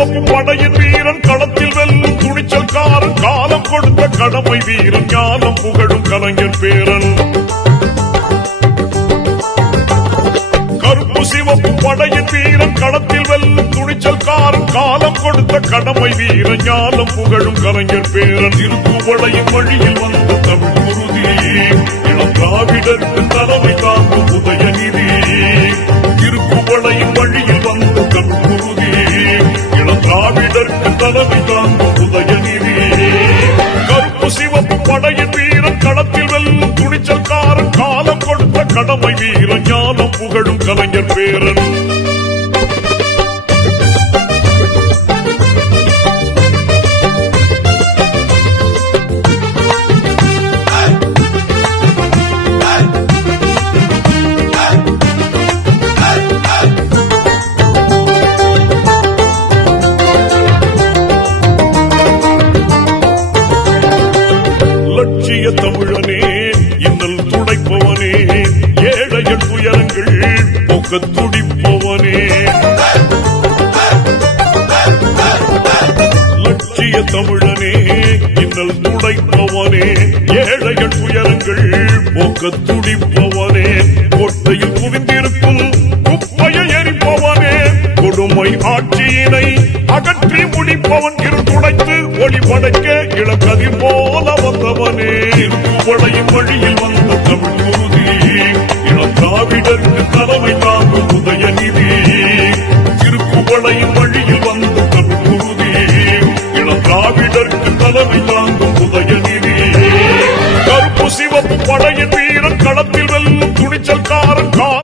சிவப்பு படையின் வீரன் களத்தில் வெல்லும் துணிச்சல்காரன் காலம் கொடுத்த கடமை வீரன் ஞானம் புகழும் கலைஞர் பேரன் கருப்பு சிவப்பு படையின் வீரன் களத்தில் வெல்லும் துணிச்சல்காரன் காலம் கொடுத்த கடமை வீரன் ஞானம் புகழும் கலைஞர் பேரன் திருப்புவளையின் வழியில் வந்த தமிழ் குருதி இளம் திராவிடருக்கு தலைமை தாங்கும் உதயநிதி திருப்புவளையின் வழியில் வந்த தமிழ் குருதி இளம் திராவிடருக்கு தலைமை தாங்கும் உதயநிதி கருப்பு சிவப்பு படையின் வீரன் களத்தில் வெல்லும் துணிச்சல்காரன் காலம் கொடுத்த கடமை வீரன் ஞானம் புகழும் கலைஞர் பேரன் தமிழனே இன்னல் துடைப்பவனே ஏழைகள் துயரங்கள் போக்க துடிப்பவனே லட்சிய தமிழனே இன்னல் துடைப்பவனே ஏழைகள் துயரங்கள் போக்க துடிப்பவனே கோட்டையில் குவிந்திருக்கும் குப்பையை எரிப்பவனே கொடுமை ஆட்சியினை அகற்றி முடிப்பவன் இரு துடைத்து ஒளி படைக்க இளக்கதிர் போல வந்தவனே திருப்புவளையின் வழியில்